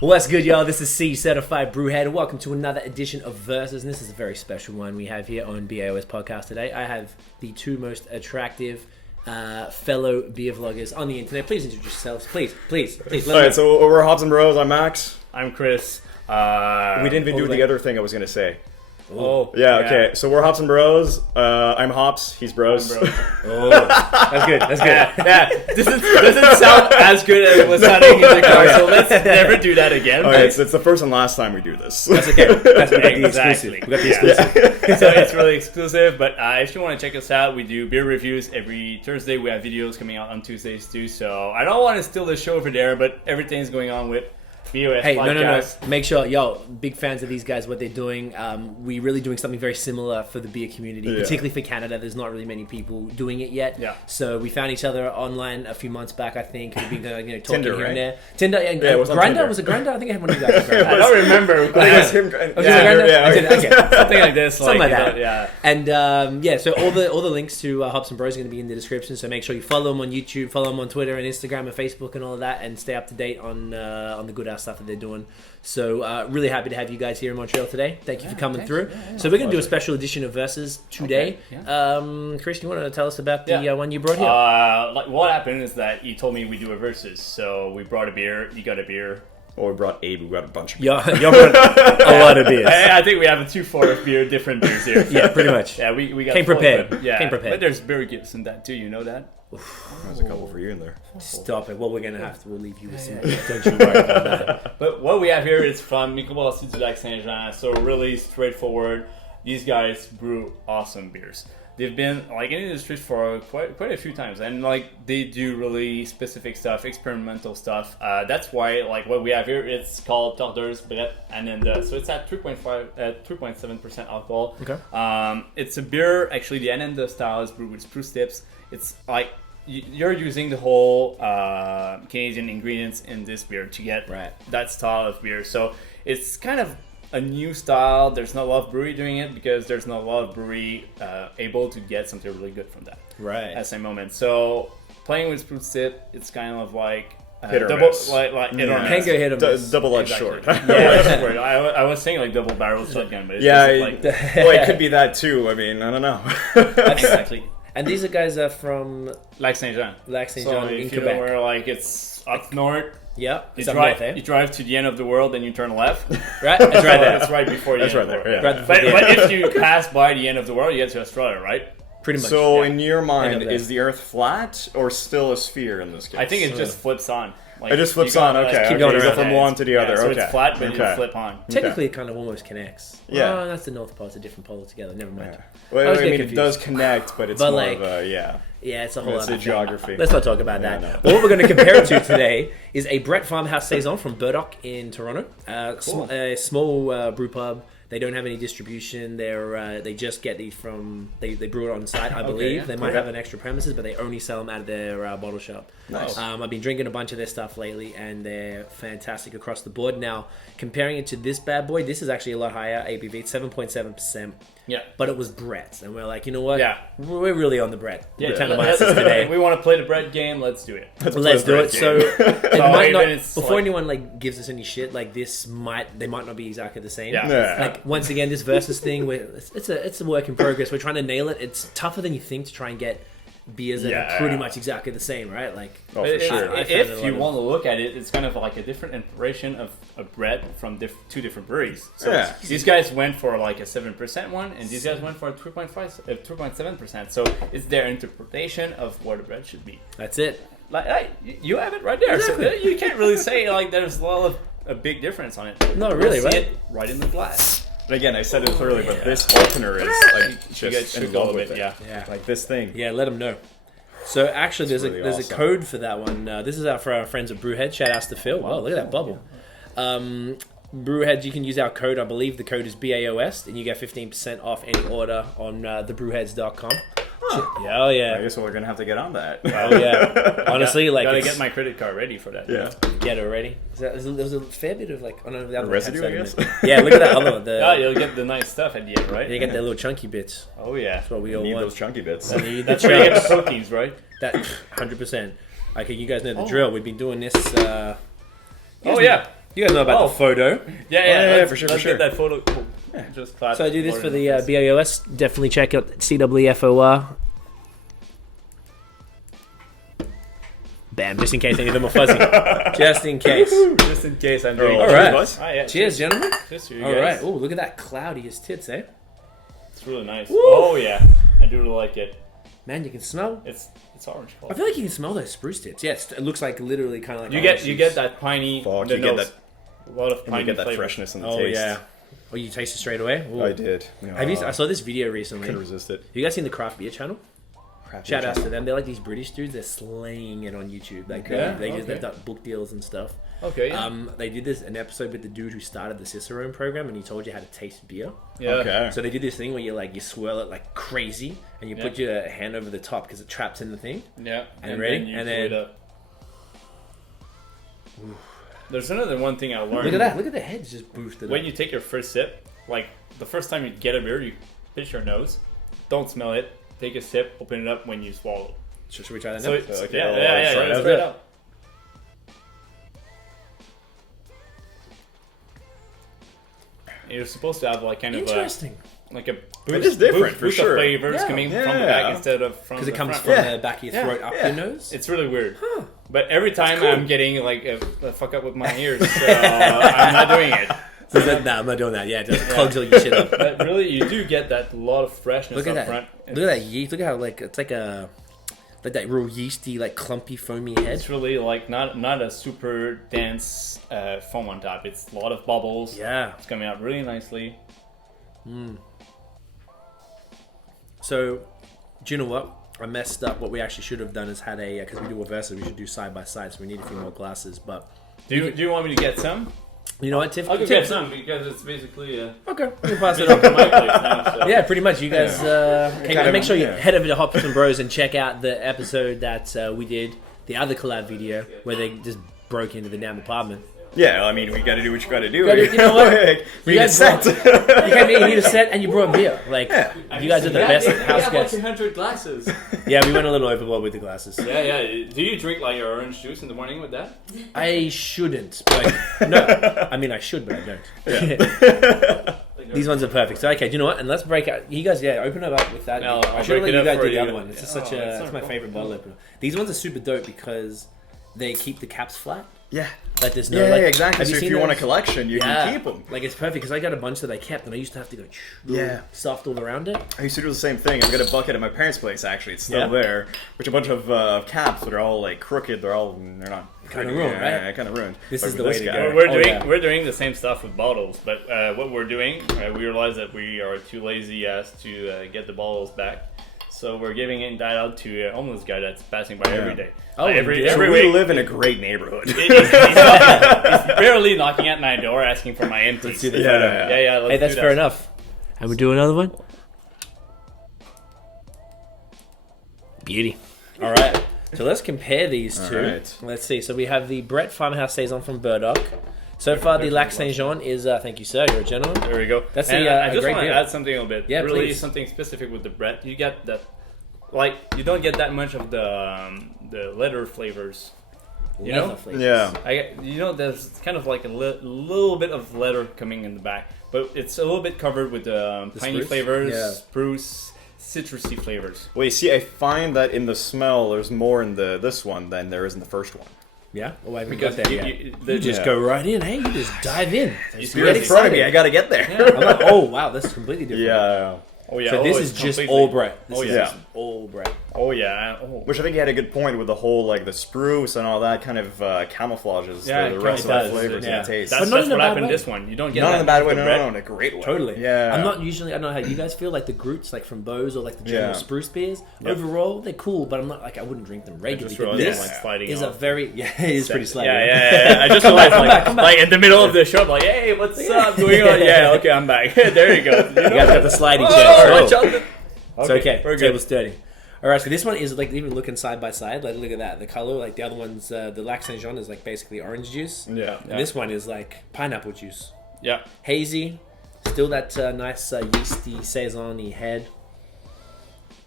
What's good, y'all? This is C Certified Brewhead. Welcome to another edition of Versus. And this is a very special one we have here on BAOS podcast today. I have the two most attractive fellow beer vloggers on the internet. Please introduce yourselves. Please. All right, so we're Hops and Bros. I'm Max. I'm Chris. We didn't even do the other thing I was going to say. Oh, yeah, okay. So we're Hops and Bros. I'm Hops. He's Bros. Oh, that's good. Yeah. This doesn't sound as good as it was sounding in the car, so let's never do that again. Okay, it's the first and last time we do this. That's okay. That's exactly. We got the exclusive. So it's really exclusive, but if you want to check us out, we do beer reviews every Thursday. We have videos coming out on Tuesdays too, so I don't want to steal the show over there, but everything's going on with BOS Hey, podcast. no. Make sure, big fans of these guys, what they're doing. We're really doing something very similar for the beer community, particularly for Canada. There's not really many people doing it yet. Yeah. So we found each other online a few months back, I think. We've been talking Tinder, here and right? there. Tinder, and it was on Grindr? Tinder. Was it Grindr? I think I had one of you guys. I don't remember. I think it was him. Okay. Something like this. Something like that. Yeah. And so all the links to Hops and Bros are going to be in the description. So make sure you follow them on YouTube, follow them on Twitter and Instagram and Facebook and all of that, and stay up to date on the good ass stuff that they're doing. So really happy to have you guys here in Montreal today. Thank you for coming through. So we're going to do a special edition of Versus today. Okay. Chris, you want to tell us about the one you brought here? What happened is that he told me we do a versus, so we brought a beer. You got a beer. Or we brought Abe. We got a bunch of beer. Y'all brought a lot of beers. I think we have a 2-4 of beer, different beers here. Yeah, pretty much. Yeah, we got Came prepared. Came prepared. But there's beer gifts in that too. You know that. There's a couple for you in there. Stop it. Well, we're going to have to. We'll leave you with some. Don't you worry about that. But what we have here is from Microbrasserie du Lac Saint-Jean. So really straightforward. These guys brew awesome beers. They've been in the industry for quite a few times, and they do really specific stuff, experimental stuff. That's why what we have here, it's called Tordeuse, Brett, Anneda. So it's at 3.7% alcohol. Okay. It's a beer. Actually, the Anneda style is brewed with spruce tips. It's you're using the whole Canadian ingredients in this beer to get that style of beer. So it's kind of a new style. There's not a lot of brewery doing it because there's not a lot of brewery able to get something really good from that. Right. At the same moment. So playing with spruce tip, it's kind of like hit or double, miss. hit or miss. Can't go hit or miss. Double-edged Exactly. sword. Yeah, I was saying double barrel shotgun, but it's well, it could be that too. I mean, I don't know. exactly. And these guys are from Lac Saint-Jean. Lac Saint-Jean in if you Quebec. know where it's up north. Yeah, You drive to the end of the world, and you turn left. Right? It's right there. It's right before the That's end right of the world. there. Yeah. But if you pass by the end of the world, you get to Australia, right? Pretty much. So in your mind, that. is the Earth flat or still a sphere in this case? I think it just flips on. It just flips on. Okay. keep going You go around. from one to the other. So okay. it's flat, but Okay. you flip on. Technically, it kind of almost connects. Yeah. Oh, that's the North Pole. It's a different pole altogether. Never mind. Yeah. Well, was I mean, getting it does connect, but it's But, more like, of a Yeah, it's a whole It's other a geography. thing. Let's not talk about that. no. Well, what we're going to compare it to today is a Brett Farmhouse Saison from Burdock in Toronto. Cool. A small brew pub. They don't have any distribution. They just get these from they brew it on site, I believe. yeah. They might have an extra premises, but they only sell them out of their bottle shop. Nice. I've been drinking a bunch of their stuff lately, and they're fantastic across the board. Now, comparing it to this bad boy, this is actually a lot higher ABV. It's 7.7%. Yeah. But it was Brett's, and we're like, you know what? Yeah. We're really on the Brett. Yeah. Kind of mindset today. We want to play the bread game. Let's do it. Let's do it. So, it So might even not, it's before like- anyone gives us any shit, they might not be exactly the same. Yeah. Yeah. Once again, this versus thing, it's a work in progress. We're trying to nail it. It's tougher than you think to try and get beers that are pretty much exactly the same, right? Oh, for sure. I found If a you lot want to look at it, it's kind of like a different iteration of a bread from two different breweries. So these guys went for a 7% one, and these guys went for a 3.7%. So it's their interpretation of what a bread should be. That's it. You have it right there. Exactly. So you can't really say there's a lot of a big difference on it. Not really, You'll see right? it right in the glass. But again, I said it earlier, but this opener is You just guys in should go love with with it. it. Yeah. Like this thing. Yeah, let them know. So actually, there's really a awesome. code for that one. This is for our friends at BrewHeads. Shout outs to Phil. Wow, look at that bubble. BrewHeads, you can use our code. I believe the code is BAOS, and you get 15% off any order on thebrewheads.com. Oh I yeah. guess we're gonna have to get on that. Oh yeah. Honestly, Gotta it's- get my credit card ready for that. Yeah. get it ready. There's a fair bit of the other one residue, had I guess? sediment. Yeah, look at that other one. Yeah, you'll get the nice stuff at the end, right? You get the little chunky bits. Oh yeah. That's what we all Need want. those chunky bits. We need the That's where you get chunks. the proteins, right? That 100%. Okay, you guys know the drill. We've been doing this Oh yeah. You guys know about the photo. Yeah, for sure, Let's for sure. get that photo. Cool. Just clap. So I do this for the BAOS. Definitely check out CWFOR. Bam, just in case any of them are fuzzy. Just in case. Just in case I'm doing. All right. Yeah, Cheers, gentlemen. Cheers to you All guys. right. Oh, look at that cloudy as tits, eh? It's really nice. Woo. Oh yeah, I do really like it. Man, you can smell. It's orange color. I feel like you can smell those spruce tits. Yes, it looks like literally kind of like You orange get juice. that piney. Fuck, the you get nose. that. A lot of And piney you get that flavor. freshness in the Oh taste. yeah. Oh, you taste it straight away. Ooh. I did. Have you? I saw this video recently. Couldn't resist it. You guys seen the craft beer channel? Craft Shout beer outs to channel. them. They're like these British dudes. They're slaying it on YouTube. Like they've done book deals and stuff. Okay. Yeah. They did an episode with the dude who started the Cicerone program, and he told you how to taste beer. yeah. Okay. So they did this thing where you swirl it like crazy, and you put your hand over the top because it traps in the thing. Yeah. And ready? Then you And fill then- it up. There's another one thing I learned. Look at that! Look at the heads just boosted When up. you take your first sip, like the first time you get a beer, you pinch your nose. Don't smell it. Take a sip. Open it up when you swallow. Should we try that now? So it's, okay, yeah, well, yeah, let's try it yeah. out. Straight up. You're supposed to have like kind of Interesting. like a It is different, for boost sure. of flavors Yeah. coming from the Yeah. back instead of from Because the it comes front. from the back of your throat up Yeah. your nose. It's really weird. Huh. But every time cool. I'm getting like a fuck up with my ears, so I'm not doing it. Nah, I'm not doing that. Yeah, it just clogs all your shit up. But really, you do get that lot of freshness Look at up that! front. Look at that yeast! Look at how it's like that real yeasty, like clumpy, foamy head. It's really like not a super dense foam on top. It's a lot of bubbles. Yeah. It's coming out really nicely. So, do you know what? I messed up. What we actually should have done is had because we do a versus, we should do side by side. So we need a few more glasses. But Do you want me to get some? you know what, Tiff? I'll go Tiff- get some because it's basically Okay, we can pass it my on. place now. So. Yeah, pretty much. You guys, okay, Kind of, make sure you yeah. head over to Hops and Bros and check out the episode that we did, the other collab video where they just broke into the damn apartment. Yeah, I mean, we got to do what you got to do. You know what? We You get guys set. You came in, you need a set, and you brought beer. Like, you guys are the best house guests. 100 glasses. Yeah, we went a little overboard with the glasses. Yeah. Do you drink like your orange juice in the morning with that? I shouldn't, but no. I mean, I should, but I don't. These ones are perfect. So, okay, do you know what? And let's break out. You guys, open it up with that. No, I I'll should let break it you up guys for do the you. other one. It's just Oh, such that's it's so my cool. favorite bottle opener. These ones are super dope because they keep the caps flat. Yeah. Like there's no Yeah, like, exactly. have So if seen you want a those? collection, you Yeah. can keep them. Like it's perfect because I got a bunch that I kept and I used to have to go Yeah. soft all around it. I used to do the same thing. I've got a bucket at my parents' place, actually. It's still Yeah. there. Which a bunch of caps that are all like crooked. They're not Kinda ruined, right? Yeah, kind of ruined. This But is with the way this to guy- go. We're doing the same stuff with bottles, but what we're doing, we realize that we are too lazy as to get the bottles back. So we're giving it that out to a homeless guy that's passing by every day. Oh, every yeah. every We week. live in a great neighborhood. He's barely knocking at my door asking for my empties. do the Yeah. photo. Yeah. Let's Hey, that's do fair that. enough. And we do another one. Beauty. All right. So let's compare these two. right. Let's see. So we have the Brett Farmhouse Saison from Burdock. So far, the LAC Saint-Jean is, thank you, sir. You're a gentleman. There we go. That's and a I just great want to beer. add something a little bit. Yeah, really please. something specific with the Brett. You get that, like you don't get that much of the leather flavors. You know? Leather flavors. Yeah. There's kind of like a little bit of leather coming in the back, but it's a little bit covered with piney spruce? flavors, Yeah. spruce, citrusy flavors. Well, you see, I find that in the smell, there's more in this one than there is in the first one. Yeah? Oh, I haven't got there yet. you Just Yeah. go right in, hey? You just dive in. It's You're in really front of me. excited. I gotta get there. I'm like, oh, wow, this is completely different. Yeah. Oh yeah. So this it's is just completely- all Brett. This Oh is yeah. just all Brett. Oh yeah. Oh. Which I think you had a good point with the whole like the spruce and all that kind of camouflages Yeah, the it rest of does, the flavors yeah. and the taste. That's, But not that's in a what bad happened way. this one. You don't get Not that in a bad with way, the no, Brett. no, in a great way. Totally. Yeah. I'm not usually, I don't know how you guys feel, like the Groots, like from BAOS or like the general Yeah. spruce beers. Overall, they're cool, but I'm not like, I wouldn't drink them I regularly. just But realized this I'm like sliding is a off. very, it is pretty slimy. Yeah. I just realized like in the middle of the show, I'm like, hey, what's up going on? Yeah, okay, I'm back. There you go. You guys got the slidey Oh, chair. watch out. It's okay. We're good. Table's dirty. All right, so this one is like even looking side by side. Like, look at that, the color. Like the other one's, the LAC Saint-Jean is like basically orange juice. Yeah. And this one is like pineapple juice. Yeah. Hazy, still that nice yeasty saison-y head.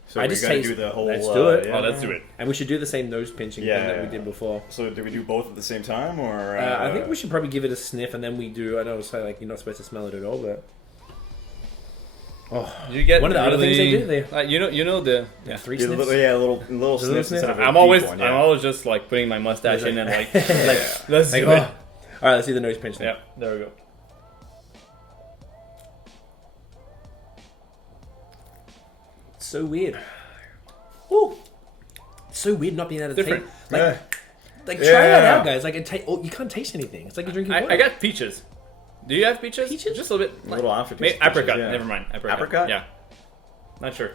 So I we're just gonna taste. do the whole. Let's do it. Oh, let's do it. And we should do the same nose pinching thing that we Yeah. did before. So do we do both at the same time, or? I think we should probably give it a sniff, and then we do. I know it's like you're not supposed to smell it at all, but You get one of the other things they do. They you know the three Yeah, sniffs. little sniffs. sniff? instead of a I'm deep always one, I'm always just like putting my mustache in and like let's Like, do it. all right, let's do the nose pinch. Then. Yeah, there we go. It's so weird. Ooh, it's so weird not being able to Different. taste. Yeah. Like try that Yeah. out, guys. Like you can't taste anything. It's like you're drinking water. I got peaches. Do you have peaches? Peaches? Just a little bit. A little aftertaste. Maybe apricot. Yeah. Never mind. Apricot. Apricot? Yeah. Not sure.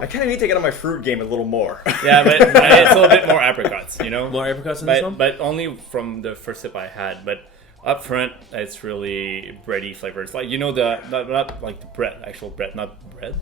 I kind of need to get on my fruit game a little more. Yeah, but it's a little bit more apricots, you know. More apricots in this one. But only from the first sip I had. But up front, it's really bready flavors. Like you know the not like the bread, actual bread, not bread.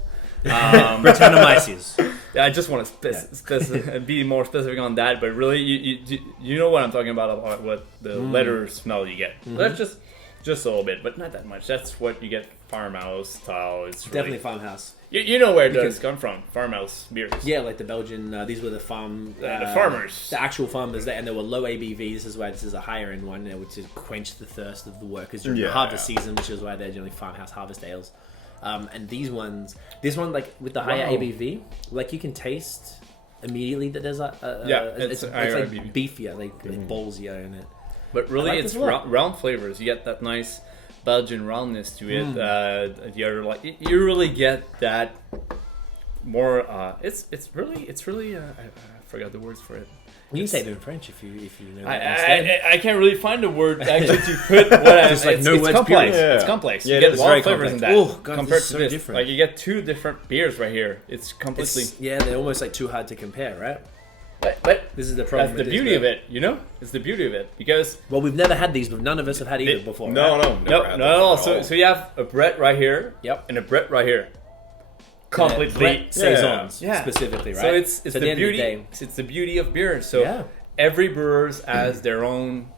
Brettanomyces. Yeah, I just want to be more specific on that. But really, you know what I'm talking about what the leather smell you get. That's just a little bit, but not that much. That's what you get farmhouse style. It's really, Definitely farmhouse. You know where it does come from. Farmhouse beers. Yeah, like the Belgian. These were the The farmers. the actual farmers, and they were low ABV. This is a higher end one, which is quench the thirst of the workers during the Yeah. harvest season, which is why they're generally farmhouse harvest ales. And these ones, this one like with the higher Wow. ABV, like you can taste immediately that there's it's higher like ABV. beefier, like ballsier in it. But really, I like it's this a lot. round flavors. You get that nice Belgian roundness to it. The other you really get that more. It's really. I forgot the words for it. You can say it in French if you know. I can't really find a word actually to put what I Just like it's, no it's words, complex. period. It's Yeah. complex. Yeah, You it get is a lot very of flavors complex. in that. Oh, God, compared this is to so this. different. Like you get two different beers right here. It's completely. Yeah, they're almost like too hard to compare, right? But This is the problem. that's the with beauty this, of it. You know, it's the beauty of it because Well, we've never had these, but none of us have had either before. No, right? no, no, never had no, that no. at all. So you have a Brett right here. Yep. And a Brett right here. Brett Completely. saisons Yeah. specifically, right? So it's at the end of beauty. day- It's the beauty of beer. So Yeah. every brewers has their own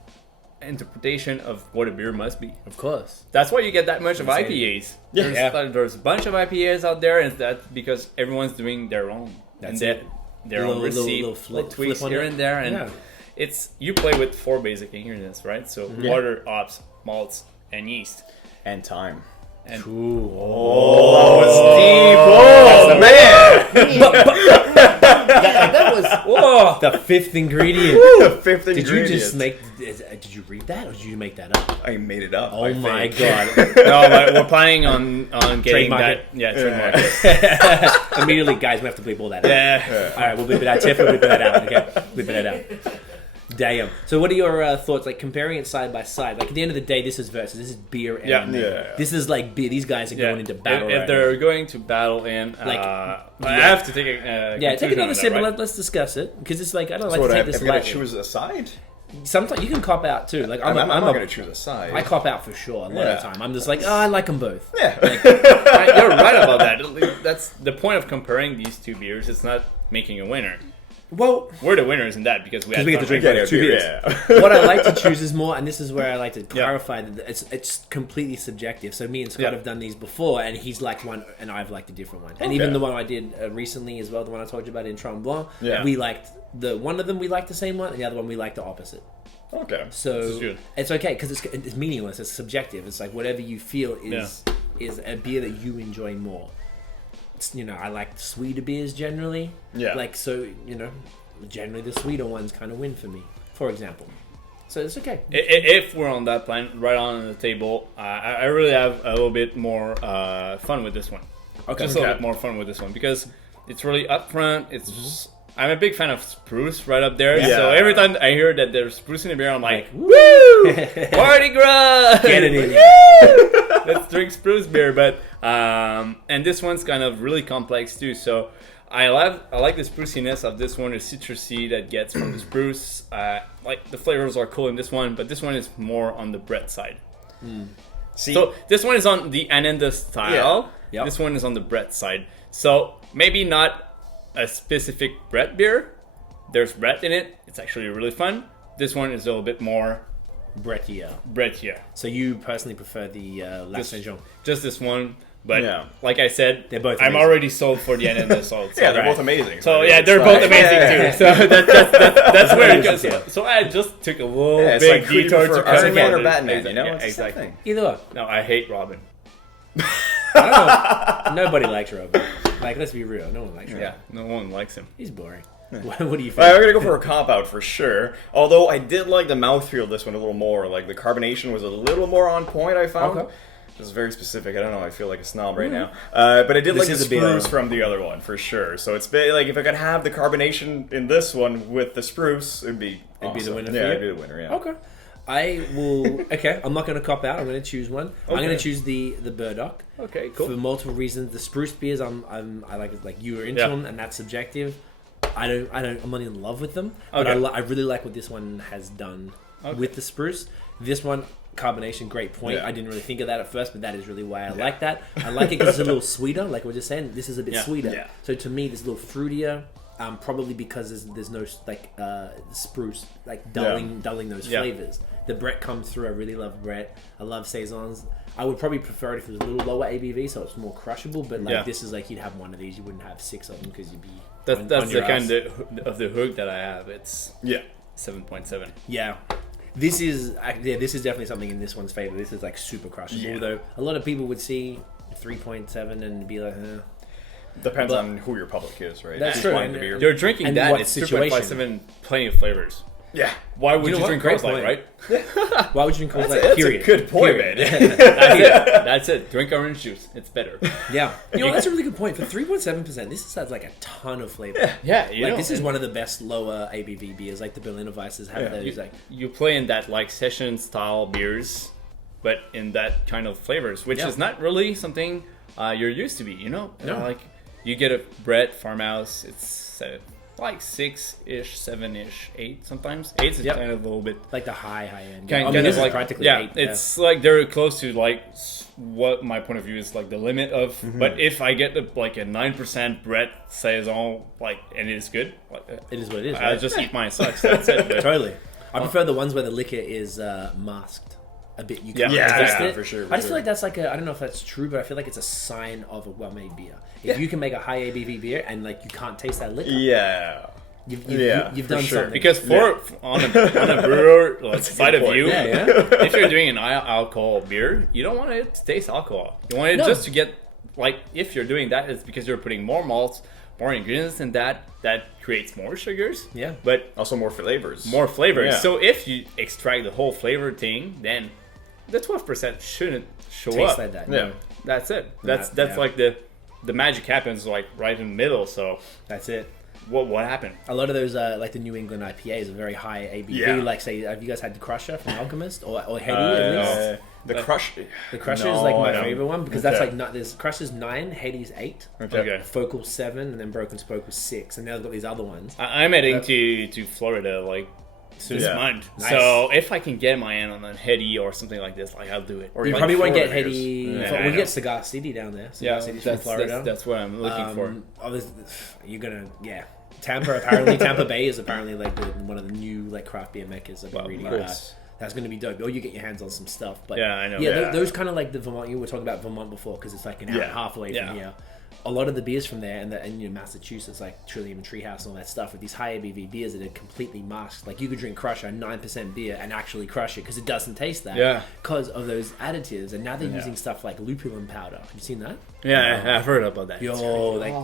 interpretation of what a beer must be. Of course. That's why you get that much of Insane. IPAs. Yeah. There's a bunch of IPAs out there, and that's because everyone's doing their own. That's and it. Their own receipt, little tweaks flip on here it. and there, and Yeah. it's you play with 4 basic ingredients, right? So water, hops, malts, and yeast. And time. And Ooh. Oh, it's deep. Oh, man. That was whoa! the fifth ingredient. The fifth Did ingredient. you just make? Did you read that, or did you make that up? I made it up. Oh I my think. god! No, but we're planning on getting Trademark that. it. Yeah, trademark it. Immediately, guys, we have to bleep all that out. Yeah. All right, we'll bleep it out. Tiff will bleep that out. Okay, bleep it out. Damn. So, what are your thoughts? Like comparing it side by side. Like at the end of the day, this is versus. This is beer and Yeah. Yeah. this is like beer. These guys are going into battle. If right they're now. going to battle in, Like, I have to take a Yeah, take conclusion another on sip that, and right? let's discuss it because it's like I don't So like what, to take I've this got to lightly. choose a side? Sometimes you can cop out too. Like I'm I'm not a- going to choose a side. I cop out for sure a lot of Yeah. the time. I'm just like, oh, I like them both. Yeah. You're right about that. That's the point of comparing these two beers. It's not making a winner. Well, We're the winners in that because we we get to drink fun. two beers. Yeah. what I like to choose is more, and this is where I like to clarify that it's completely subjective. So me and Scott Yeah. have done these before, and he's liked one, and I've liked a different one. And Okay. even the one I did recently as well, the one I told you about in Tremblant, Yeah. we liked one of them. We liked the same one, and the other one we liked the opposite. Okay. So This is good. it's okay because it's meaningless. It's subjective. It's like whatever you feel is a beer that you enjoy more. It's, I like sweeter beers generally. Yeah. Like so, generally the sweeter ones kind of win for me. For example, so it's okay. If we're on that plan, right on the table, I really have a little bit more fun with this one. Okay. Just a little bit more fun with this one because it's really upfront. It's I'm a big fan of spruce right up there. Yeah. So every time I hear that there's spruce in the beer, I'm like, Woo! Mardi Gras! Get it in. Let's drink spruce beer. But and this one's kind of really complex too. So I like the spruciness of this one, the citrusy that gets from the spruce. Like the flavors are cool in this one, but this one is more on the Brett side. See, So this one is on the Anneda style. Yeah. Yep. This one is on the Brett side. So maybe not a specific Brett beer. There's Brett in it. It's actually really fun. This one is a little bit more Brettier. Brett here. So you personally prefer the LAC Saison? Just this one. But Yeah. like I said, They're both I'm amazing. already sold for the Anneda salt. Yeah, they're right. both amazing. So it's yeah, they're like- both amazing too. So that's where it goes. So I just took a little Yeah, it's big like who do you detour prefer, to Iron Man or Canada. Batman, you know? Yeah, It's the same exactly. thing. Either way. No, I hate Robin. I don't know. Nobody likes Robin. Like, let's be real. No one likes Robin. Yeah, no one likes him. He's boring. What do you think? Well, we're gonna go for a cop out for sure. Although I did like the mouthfeel of this one a little more. Like the carbonation was a little more on point. I found. Okay. This is very specific. I don't know. I feel like a snob right now. But I did This like the is a bit, spruce from the other one for sure. So it's like if I could have the carbonation in this one with the spruce, it'd be It'd be the awesome. winner Yeah, for you? it'd be the winner. Yeah. Okay. I will. Okay, I'm not going to cop out. I'm going to choose one. I'm going to choose the Burdock. Okay, For multiple reasons. The spruce beers, I like it. Like you were into Yeah. them, and that's subjective. I'm not in love with them, but Okay. I really like what this one has done with the spruce. This one, carbonation, great point. Yeah. I didn't really think of that at first, but that is really why I like that. I like it because it's a little sweeter. Like we we're just saying, this is a bit Yeah. sweeter. Yeah. So to me, this is a little fruitier. Probably because there's no like spruce like dulling those Yeah. flavors. The Brett comes through. I really love Brett. I love saisons. I would probably prefer it if it was a little lower ABV, so it's more crushable. But like Yeah. this is like you'd have one of these, you wouldn't have 6 of them because you'd be. That's on the your kind ass. of the hook that I have. It's Yeah. 7.7. Yeah. This is definitely something in this one's favor. This is like super crushable. Yeah. Though a lot of people would see 3.7 and be like, Depends But- on who your public is, right? That's Who's true, wanting and- to be- You're drinking And that. what It's situation? 2.57. Plenty of flavors. Yeah. Why would You know you, what? drink Great Coors Light, point. right? why would you drink Coors Light? That's Period. a good point, Period. man. That's it. That's it. Drink orange juice. It's better. Yeah. You know, that's a really good point. For 3.7%, this has like a ton of flavor. Yeah, you Like know, this is and one of the best lower ABV beers. Like the Berliner Weisses have Yeah. those. you, Like you play in that like session style beers, but in that kind of flavors, which Yeah. is not really something you're used to be. You know, No. like you get a Brett Farmhouse. It's like 6-ish, 7-ish, 8 sometimes. 8 is Yep. kind of a little bit. like the high end. Kind, I mean, kind this of is like practically yeah, 8. it's like they're close to like what my point of view is like the limit of. Mm-hmm. But if I get like a 9% Brett Saison, like and it is good, like, It is what it is. I Right? just eat my sucks. That's it. But Totally. I prefer the ones where the liquor is masked a bit. You can't Yeah, taste yeah, it. for sure, for I just sure. feel like that's like I don't know if that's true, but I feel like it's a sign of a well-made beer. If you can make a high ABV beer and like you can't taste that liquor, Yeah. you've for done sure. something. Because on a brewer like, side of point. you, Yeah, yeah. if you're doing an alcohol beer, you don't want it to taste alcohol. You want it No. just to get like if you're doing that, it's because you're putting more malts, more ingredients in that creates more sugars. Yeah. but Also more flavors. more flavors. Yeah. So if you extract the whole flavor thing, then the 12% shouldn't show Taste up. like that. Yeah. No, That's it. That's yeah. like the magic happens like right in the middle. So that's it. what happened? A lot of those, like the New England IPAs, are very high ABV. Yeah. Like, say, have you guys had the Crusher from Alchemist or Heady at least? The crush. The Crusher No, is like my I don't. favorite one because Okay. that's like there's Crusher's 9, Hady's 8, Okay. Focal 7, and then Broken Spoke was 6, and now they've got these other ones. I'm heading to Florida like this Yeah. month. Nice. So if I can get my hand on a Heady or something like this, like I'll do it. Or You like probably won't get Florida Heady. beers. Yeah, I we know. get Cigar City down there. Cigar City's from Florida. That's what I'm looking for. You're gonna Tampa apparently Tampa Bay is apparently like one of the new like craft beer meccas I've been reading nice. about. That's gonna be dope. Or you get your hands on some stuff. But Yeah, I know. Yeah, Yeah. those kind of like the Vermont. You were talking about Vermont before because it's like an hour and a Yeah. half away Yeah. from here. A lot of the beers from there and Massachusetts, like Trillium and Treehouse and all that stuff, with these high ABV beers that are completely masked. Like you could drink Crusher 9% beer and actually crush it because it doesn't taste that. Yeah. Because of those additives, and now they're using stuff like lupulin powder. Have you seen that? Yeah, I've heard about that. Yo, like,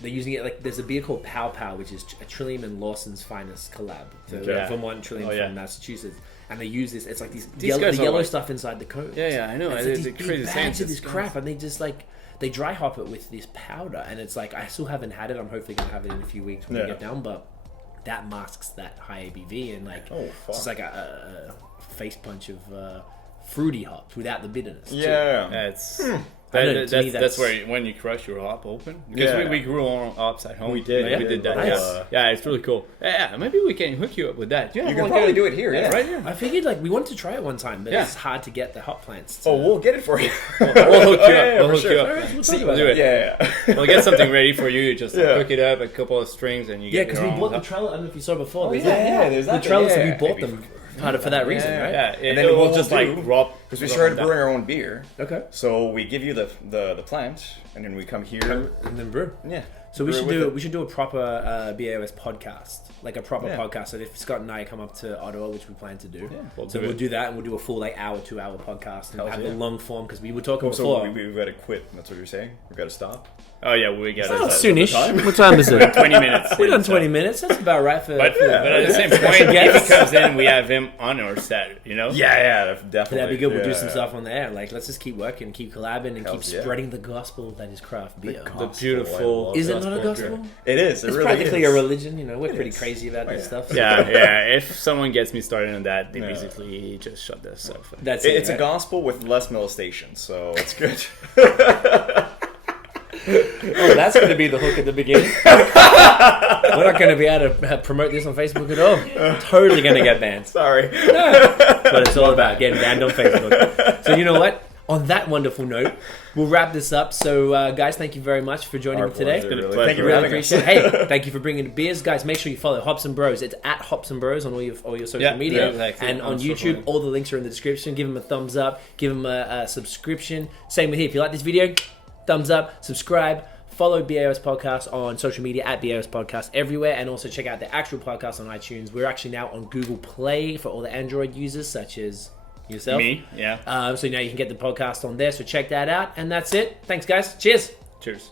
they're using it like there's a beer called Pow Pow, which is a Trillium and Lawson's finest collab. So Okay. Vermont Trillium Oh, yeah. from Massachusetts, and they use this. It's like these guys the are yellow like- stuff inside the coat. Yeah, I know. It's It's like a these big crazy bags science. of this crap, and they just like they dry hop it with this powder, and it's like I still haven't had it. I'm hopefully gonna have it in a few weeks when we Yeah. get down, but that masks that high ABV and like Oh, fuck. it's just like a face punch of fruity hops without the bitterness. too. Yeah. That's I know, to me, that's where when you crush your hop open because Yeah. we grew our hops at home. We did, we yeah. did that. Nice. Yeah, it's really cool. Yeah, maybe we can hook you up with that. Yeah, You can probably do it here, yeah. right here. I figured like we wanted to try it one time, but Yeah. it's hard to get the hop plants. To, Oh, we'll get it for you. We'll hook you up. Yeah, We'll for hook sure. you All up. right, we'll See, talk about do it. it. Yeah. We'll get something ready for you. Just like, Yeah. hook it up, a couple of strings, and you Yeah, get because your we own bought the hop. trellis. I don't know if you saw before. yeah, there's the that. trellis. Yeah, We bought maybe them for that reason, right? Yeah, And then it will we'll just do- like rub. Because we rub started it down. brewing our own beer. Okay. So we give you the plant, and then we come here. And then brew. Yeah. So we brew should with do it. we should do a proper BAOS podcast, like a proper Yeah. podcast. So if Scott and I come up to Ottawa, which we plan to do, We'll so do we'll it. do that, and we'll do a full like hour, 2 hour podcast, and Hells have yeah. the long form because we were talking So before. we've got to quit. That's what you're saying. We've got to stop. Oh yeah, we get Oh, it. soonish. time? What time is it? 20 minutes. We're done So- 20 minutes. That's about right for. But, for- but at the same point, if he comes in, we have him on our set, you know? Yeah, definitely. That'd be good. We'll do Yeah. some stuff on there. Like, let's just keep working, keep collabing, and keep Hells yeah. spreading the gospel that is craft beer. The beautiful. Is it not a gospel? It is. It It's really practically is. a religion. You know, we're pretty is. crazy about this yeah. stuff. Yeah. If someone gets me started on that, they Yeah. basically just shut this off. That's it. It's a right? gospel with less molestation, so it's good. Oh, that's going to be the hook at the beginning. We're not going to be able to promote this on Facebook at all. Totally going to get banned. Sorry. But it's all about getting banned on Facebook. So you know what? On that wonderful note, we'll wrap this up. So guys, thank you very much for joining Our me today. pleasure, Been a really. pleasure. Thank you for Really having us. appreciate it. Hey, thank you for bringing the beers, guys. Make sure you follow Hops and Bros. It's at Hops and Bros on all your social Yeah, media, yeah, exactly. and on On social YouTube. media. All the links are in the description. Give them a thumbs up. Give them a subscription. Same with here. If you like this video, thumbs up. Subscribe. Follow BAOS Podcast on social media at BAOS Podcast everywhere, and also check out the actual podcast on iTunes. We're actually now on Google Play for all the Android users, such as yourself. Me? Yeah. So now you can get the podcast on there. So check that out, and that's it. Thanks, guys. Cheers. Cheers.